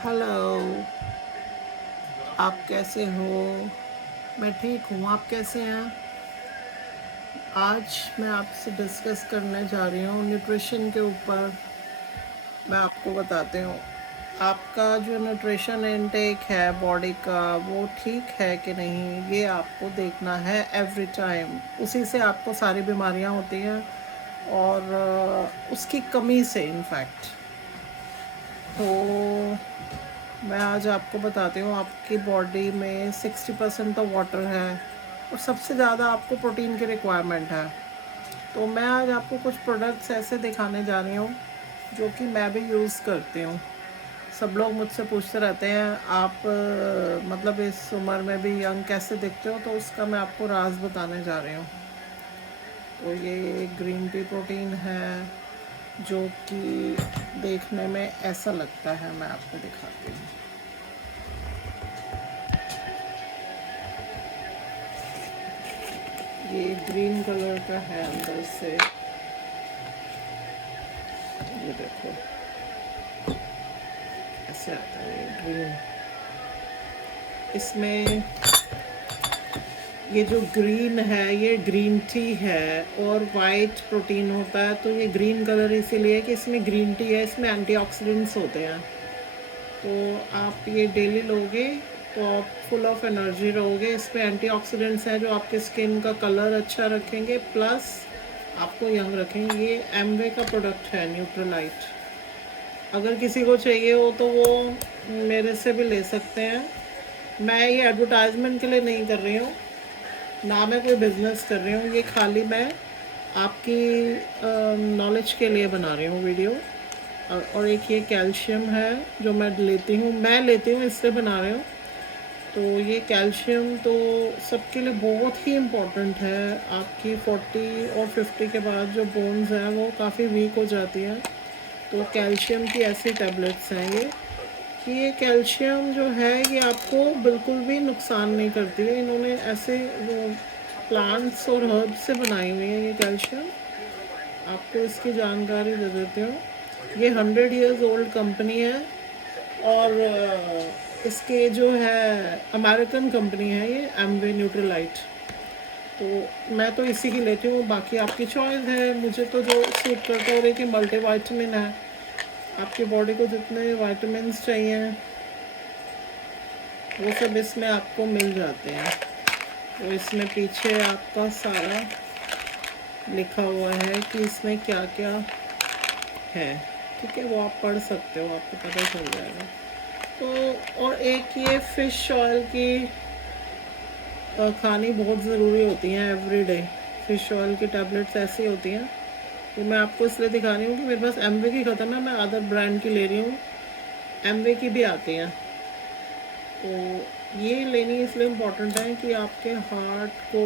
Hello. आप कैसे हो? मैं ठीक हूँ। आप कैसे हैं? आज मैं आपसे डिस्कस करने जा रही हूँ न्यूट्रिशन के ऊपर। मैं आपको बताती हूँ, आपका जो न्यूट्रिशन इनटेक है बॉडी का वो ठीक है कि नहीं, ये आपको देखना है एवरी टाइम। उसी से आपको सारी बीमारियाँ होती हैं और उसकी कमी से इनफैक्ट। तो मैं आज आपको बताती हूँ, आपकी बॉडी में 60% तो वाटर है और सबसे ज़्यादा आपको प्रोटीन की रिक्वायरमेंट है। तो मैं आज आपको कुछ प्रोडक्ट्स ऐसे दिखाने जा रही हूँ जो कि मैं भी यूज़ करती हूँ। सब लोग मुझसे पूछते रहते हैं, आप मतलब इस उम्र में भी यंग कैसे दिखते हो, तो उसका मैं आपको राज बताने जा रही हूँ। तो ये ग्रीन टी प्रोटीन है जो कि देखने में ऐसा लगता है। मैं आपको दिखाती हूँ। ये ग्रीन कलर का है अंदर से, ये देखो ऐसे आता है ये ग्रीन। इसमें ये जो ग्रीन है ये ग्रीन टी है और वाइट प्रोटीन होता है। तो ये ग्रीन कलर इसीलिए कि इसमें ग्रीन टी है, इसमें एंटीऑक्सीडेंट्स होते हैं। तो आप ये डेली लोगे तो आप फुल ऑफ एनर्जी रहोगे। इसमें एंटीऑक्सीडेंट्स हैं जो आपके स्किन का कलर अच्छा रखेंगे, प्लस आपको यंग रखेंगे। ये एमवे का प्रोडक्ट है, न्यूट्रलाइट। अगर किसी को चाहिए हो तो वो मेरे से भी ले सकते हैं। मैं ये एडवर्टाइजमेंट के लिए नहीं कर रही हूँ, ना मैं कोई बिजनेस कर रही हूँ। ये खाली मैं आपकी नॉलेज के लिए बना रही हूँ वीडियो। और एक ये कैल्शियम है जो मैं लेती हूँ इससे बना रही हूँ। तो ये कैल्शियम तो सबके लिए बहुत ही इम्पोर्टेंट है। आपकी 40 और 50 के बाद जो बोन्स हैं वो काफ़ी वीक हो जाती हैं। तो कैल्शियम की ऐसी टैबलेट्स हैं ये, कि ये कैल्शियम जो है ये आपको बिल्कुल भी नुकसान नहीं करती है। इन्होंने ऐसे प्लांट्स और हर्ब्स से बनाई हुई है ये कैल्शियम। आपको इसकी जानकारी दे देती हूँ। ये 100 इयर्स ओल्ड कंपनी है और इसके जो है अमेरिकन कंपनी है ये एमवे न्यूट्रलाइट। तो मैं तो इसी की लेती हूँ, बाकी आपकी चॉइस है। मुझे तो जो सूट करता है और एक मल्टी वाइटामिन है। आपकी बॉडी को जितने वाइटामिन चाहिए वो सब इसमें आपको मिल जाते हैं। तो इसमें पीछे आपका सारा लिखा हुआ है कि इसमें क्या क्या है, ठीक है, वो आप पढ़ सकते हो, आपको पता चल जाएगा। तो और एक ये फ़िश ऑयल की खानी बहुत ज़रूरी होती हैं एवरी डे। फ़िश ऑयल की टैबलेट्स ऐसी होती हैं। तो मैं आपको इसलिए दिखा रही हूँ कि मेरे पास एमवे की ख़त्म है, मैं अदर ब्रांड की ले रही हूँ। एमवे की भी आती हैं। तो ये लेनी इसलिए इम्पोर्टेंट है कि आपके हार्ट को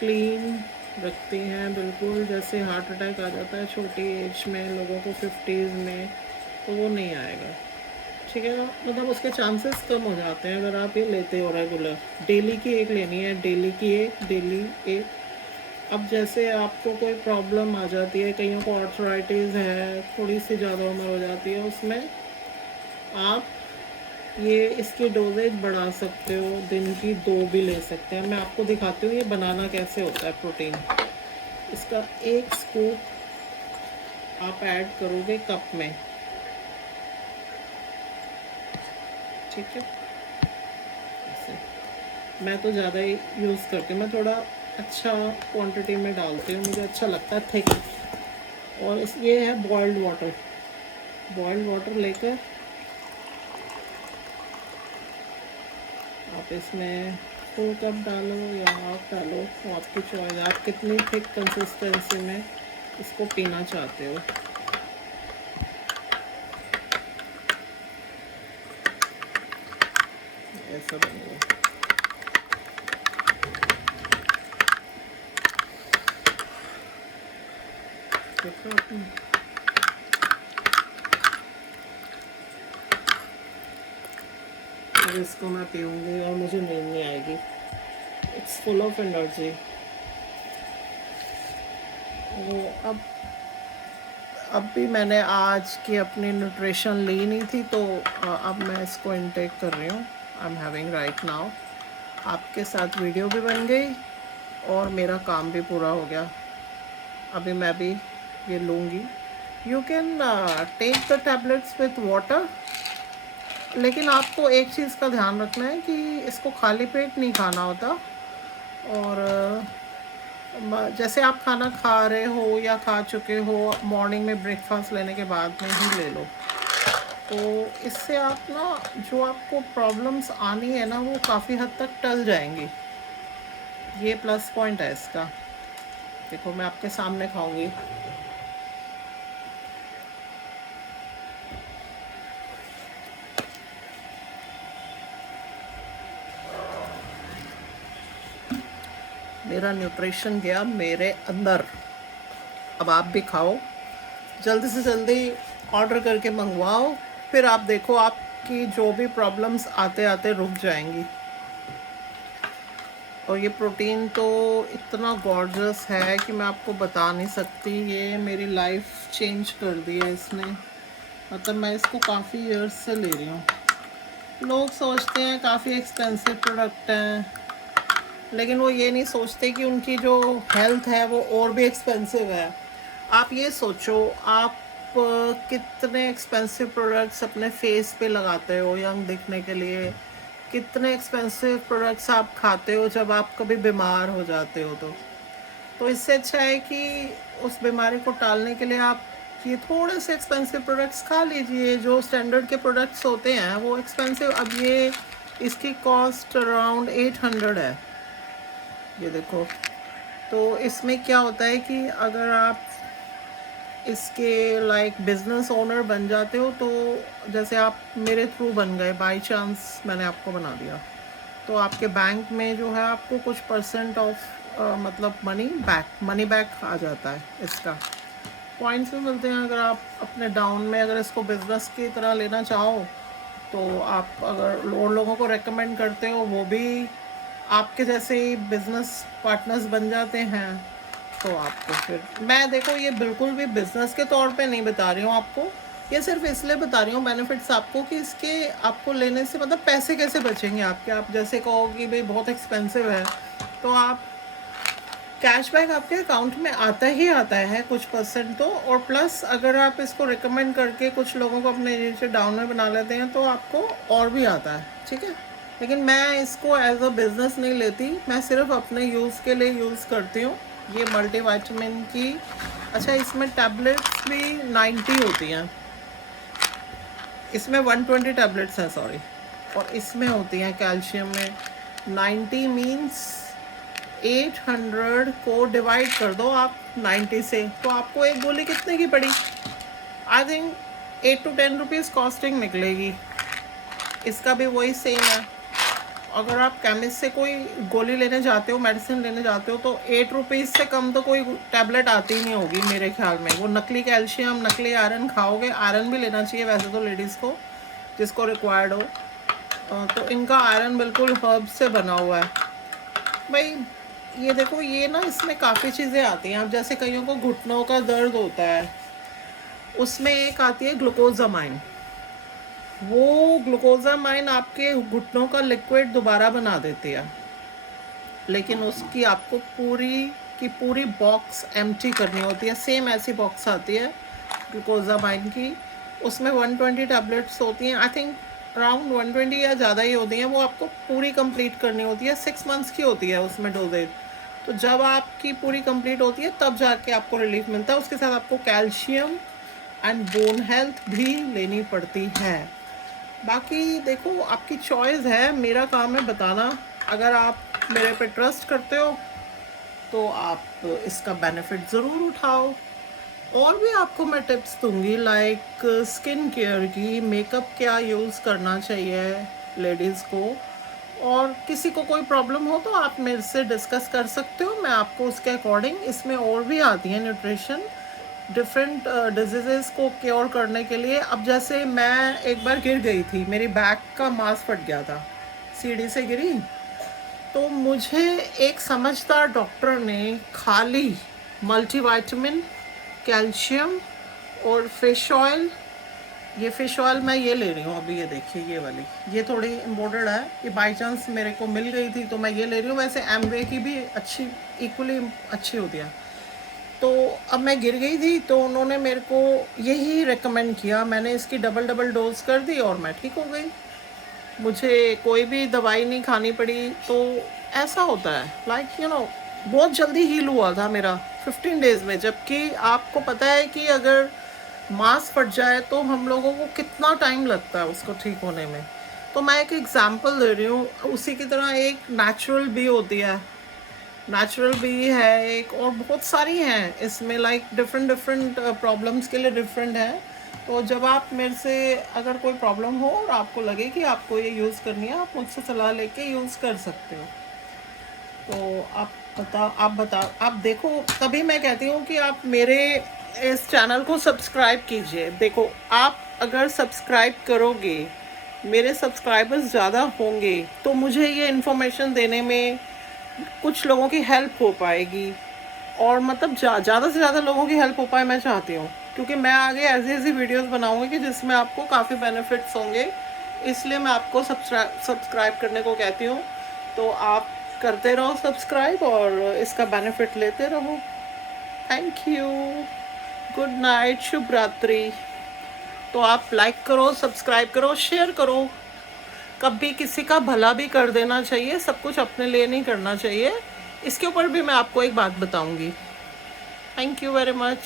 क्लीन रखती हैं बिल्कुल। जैसे हार्ट अटैक आ जाता है छोटी एज में लोगों को, 50s में, तो वो नहीं आएगा, ठीक है ना। मतलब उसके चांसेस कम हो जाते हैं अगर आप ये लेते हो रेगुलर। डेली की एक लेनी है, डेली की एक, डेली एक। अब जैसे आपको कोई प्रॉब्लम आ जाती है, कईयों को आर्थराइटिस है, थोड़ी सी ज़्यादा उम्र हो जाती है, उसमें आप ये इसकी डोजेज बढ़ा सकते हो, दिन की 2 भी ले सकते हैं। मैं आपको दिखाती हूँ ये बनाना कैसे होता है प्रोटीन। इसका 1 स्कूप आप ऐड करोगे कप में, ठीक है। ऐसे मैं तो ज़्यादा ही यूज़ करती हूँ, मैं थोड़ा अच्छा क्वांटिटी में डालती हूँ, मुझे अच्छा लगता है थिक। और ये है बॉइल्ड वाटर। बॉइल्ड वाटर लेकर आप इसमें फुल कप डालो या हाफ डालो, तो आपकी चॉइस, आप कितनी थिक कंसिस्टेंसी में इसको पीना चाहते हो। ऐसा बनेगा। देखो आपने, और इसको मैं पीऊँगी और मुझे नींद नहीं आएगी। It's full of energy. वो अब अब भी मैंने आज की अपनी न्यूट्रिशन ली नहीं थी, तो अब मैं इसको इनटेक कर रही हूँ। I am having right now. आपके साथ वीडियो भी बन गई और मेरा काम भी पूरा हो गया। अभी मैं भी ये लूँगी। You can take the tablets with water, लेकिन आपको एक चीज़ का ध्यान रखना है कि इसको खाली पेट नहीं खाना होता। और जैसे आप खाना खा रहे हो या खा चुके हो, मॉर्निंग में ब्रेकफास्ट लेने के बाद में ही ले लो, तो इससे आप ना जो आपको प्रॉब्लम्स आनी है ना वो काफ़ी हद तक टल जाएंगी। ये प्लस पॉइंट है इसका। देखो मैं आपके सामने खाऊंगी। मेरा न्यूट्रिशन गया मेरे अंदर। अब आप भी खाओ, जल्दी से जल्दी ऑर्डर करके मंगवाओ, फिर आप देखो आपकी जो भी प्रॉब्लम्स आते आते रुक जाएंगी। और ये प्रोटीन तो इतना गॉर्जियस है कि मैं आपको बता नहीं सकती। ये मेरी लाइफ चेंज कर दी है इसने। मतलब मैं इसको काफ़ी ईयर्स से ले रही हूँ। लोग सोचते हैं काफ़ी एक्सपेंसिव प्रोडक्ट हैं, लेकिन वो ये नहीं सोचते कि उनकी जो हेल्थ है वो और भी एक्सपेंसिव है। आप ये सोचो, आप कितने एक्सपेंसिव प्रोडक्ट्स अपने फेस पे लगाते हो यंग दिखने के लिए, कितने एक्सपेंसिव प्रोडक्ट्स आप खाते हो जब आप कभी बीमार हो जाते हो। तो इससे अच्छा है कि उस बीमारी को टालने के लिए आप ये थोड़े से एक्सपेंसिव प्रोडक्ट्स खा लीजिए। जो स्टैंडर्ड के प्रोडक्ट्स होते हैं वो एक्सपेंसिव। अब ये इसकी कॉस्ट अराउंड 800 है, ये देखो। तो इसमें क्या होता है कि अगर आप इसके लाइक बिजनेस ओनर बन जाते हो, तो जैसे आप मेरे थ्रू बन गए, बाय चांस मैंने आपको बना दिया, तो आपके बैंक में जो है आपको कुछ परसेंट ऑफ मतलब मनी बैक आ जाता है। इसका पॉइंट्स भी मिलते हैं। अगर आप अपने डाउन में अगर इसको बिजनेस की तरह लेना चाहो, तो आप अगर और लोगों को रेकमेंड करते हो, वो भी आपके जैसे ही बिजनेस पार्टनर्स बन जाते हैं, तो आपको फिर मैं देखो ये बिल्कुल भी बिजनेस के तौर पे नहीं बता रही हूँ आपको। ये सिर्फ इसलिए बता रही हूँ बेनिफिट्स आपको कि इसके आपको लेने से मतलब पैसे कैसे बचेंगे आपके। आप जैसे कहो कि भाई बहुत एक्सपेंसिव है, तो आप कैशबैक आपके अकाउंट में आता ही आता है कुछ परसेंट तो। और प्लस अगर आप इसको रिकमेंड करके कुछ लोगों को अपने नीचे डाउन में बना लेते हैं, तो आपको और भी आता है, ठीक है। लेकिन मैं इसको एज अ बिज़नेस नहीं लेती, मैं सिर्फ अपने यूज़ के लिए यूज़ करती हूँ। ये मल्टीविटामिन की, अच्छा इसमें टैबलेट्स भी 90 होती हैं। इसमें 120 टैबलेट्स हैं, सॉरी। और इसमें होती हैं कैल्शियम में 90 मीन्स 800 को डिवाइड कर दो आप 90 से, तो आपको एक गोली कितने की पड़ी? I think 8 to 10 rupees costing निकलेगी। इसका भी वही सेम है। अगर आप केमिस्ट से कोई गोली लेने जाते हो, मेडिसिन लेने जाते हो, तो 8 रुपीज़ से कम तो कोई टैबलेट आती ही नहीं होगी मेरे ख्याल में। वो नकली कैल्शियम, नकली आयरन खाओगे। आयरन भी लेना चाहिए वैसे तो लेडीज़ को, जिसको रिक्वायर्ड हो। तो इनका आयरन बिल्कुल हर्ब से बना हुआ है भाई। ये देखो, ये ना इसमें काफ़ी चीज़ें आती हैं। अब जैसे कईयों को घुटनों का दर्द होता है, उसमें एक आती है ग्लूकोजामाइन। वो ग्लूकोजामाइन आपके घुटनों का लिक्विड दोबारा बना देती है, लेकिन उसकी आपको पूरी की पूरी बॉक्स एम्प्टी करनी होती है। सेम ऐसी बॉक्स आती है ग्लूकोजामाइन की, उसमें 120 टैबलेट्स होती हैं। आई थिंक अराउंड 120 या ज़्यादा ही होती हैं। वो आपको पूरी कंप्लीट करनी होती है। 6 मंथ्स की होती है उसमें डोजेज। तो जब आपकी पूरी कंप्लीट होती है तब जाके आपको रिलीफ मिलता है। उसके साथ आपको कैल्शियम एंड बोन हेल्थ भी लेनी पड़ती है। बाकी देखो आपकी चॉइस है, मेरा काम है बताना। अगर आप मेरे पे ट्रस्ट करते हो तो आप इसका बेनिफिट ज़रूर उठाओ। और भी आपको मैं टिप्स दूंगी, लाइक स्किन केयर की, मेकअप क्या यूज़ करना चाहिए लेडीज़ को। और किसी को कोई प्रॉब्लम हो तो आप मेरे से डिस्कस कर सकते हो, मैं आपको उसके अकॉर्डिंग। इसमें और भी आती है न्यूट्रिशन डिफरेंट डिजीज़ को क्योर करने के लिए। अब जैसे मैं एक बार गिर गई थी, मेरी बैक का मांस फट गया था, सीढ़ी से गिरी। तो मुझे एक समझदार डॉक्टर ने खाली मल्टीविटामिन, कैल्शियम और फिश ऑयल, ये फ़िश ऑयल मैं ये ले रही हूँ अभी, ये देखिए ये वाली, ये थोड़ी इम्पोर्टेड है, ये बाय चांस मेरे को मिल गई थी तो मैं ये ले रही हूँ। वैसे एमवे की भी अच्छी, इक्वली अच्छी होती है। तो अब मैं गिर गई थी तो उन्होंने मेरे को यही रेकमेंड किया, मैंने इसकी डबल डबल डोज कर दी और मैं ठीक हो गई। मुझे कोई भी दवाई नहीं खानी पड़ी। तो ऐसा होता है, लाइक यू नो, बहुत जल्दी हील हुआ था मेरा 15 डेज़ में। जबकि आपको पता है कि अगर मांस फट जाए तो हम लोगों को कितना टाइम लगता है उसको ठीक होने में। तो मैं एक एग्जांपल दे रही हूँ, उसी की तरह एक नेचुरल भी होती है, नेचुरल भी है एक, और बहुत सारी हैं इसमें, लाइक डिफरेंट डिफरेंट प्रॉब्लम्स के लिए डिफरेंट है। तो जब आप मेरे से अगर कोई प्रॉब्लम हो और आपको लगे कि आपको ये यूज़ करनी है, आप मुझसे सलाह लेके यूज़ कर सकते हो। तो आप देखो, तभी मैं कहती हूँ कि आप मेरे इस चैनल को सब्सक्राइब कीजिए। देखो, आप अगर सब्सक्राइब करोगे, मेरे सब्सक्राइबर्स ज़्यादा होंगे तो मुझे ये इन्फॉर्मेशन देने में कुछ लोगों की हेल्प हो पाएगी। और मतलब ज़्यादा से ज़्यादा लोगों की हेल्प हो पाए, मैं चाहती हूँ, क्योंकि मैं आगे ऐसी ऐसी वीडियोस बनाऊँगी कि जिसमें आपको काफ़ी बेनिफिट्स होंगे। इसलिए मैं आपको सब्सक्राइब करने को कहती हूँ। तो आप करते रहो सब्सक्राइब और इसका बेनिफिट लेते रहो। थैंक यू, गुड नाइट, शुभ रात्रि। तो आप लाइक करो, सब्सक्राइब करो, शेयर करो। कभी किसी का भला भी कर देना चाहिए, सब कुछ अपने लिए नहीं करना चाहिए। इसके ऊपर भी मैं आपको एक बात बताऊंगी। Thank you very much.